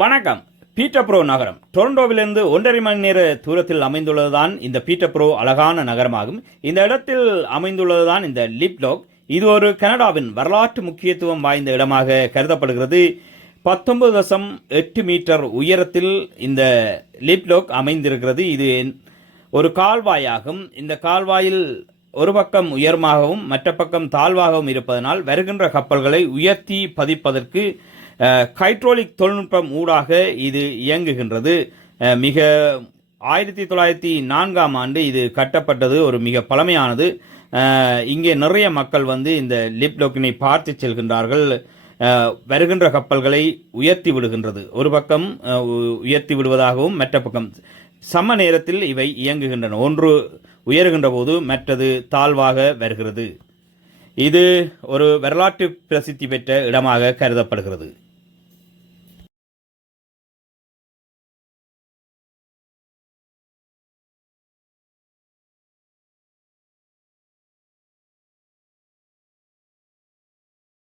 வணக்கம். பீட்டர்பரோ நகரம் டொரண்டோவிலிருந்து 1.5 மணி நேர தூரத்தில் அமைந்துள்ளதுதான் இந்த பீட்டர்பரோ அழகான நகரமாகும். இந்த இடத்தில் அமைந்துள்ளதுதான் இந்த லிப்லாக். இது ஒரு கனடாவின் வரலாற்று முக்கியத்துவம் வாய்ந்த இடமாக கருதப்படுகிறது. 19.8 மீட்டர் உயரத்தில் இந்த லிப்லாக் அமைந்திருக்கிறது. இது ஒரு கால்வாயாகும். இந்த கால்வாயில் ஒரு பக்கம் உயரமாகவும் மற்ற பக்கம் தாழ்வாகவும் இருப்பதனால் வருகின்ற கப்பல்களை உயர்த்தி பதிப்பதற்கு ஹைட்ரோலிக் தொழில்நுட்பம் ஊடாக இது இயங்குகின்றது. மிக 1904ஆம் ஆண்டு இது கட்டப்பட்டது. ஒரு மிக பழமையானது. இங்கே நிறைய மக்கள் இந்த லிப்லாக்கினை பார்த்து செல்கின்றார்கள். வருகின்ற கப்பல்களை உயர்த்தி விடுகின்றது. ஒரு பக்கம் உயர்த்தி விடுவதாகவும் மற்ற பக்கம் சம நேரத்தில் இவை இயங்குகின்றன. ஒன்று உயர்கின்ற போது மற்றது தாழ்வாக வருகிறது. இது ஒரு வரலாற்று பிரசித்தி பெற்ற இடமாக கருதப்படுகிறது.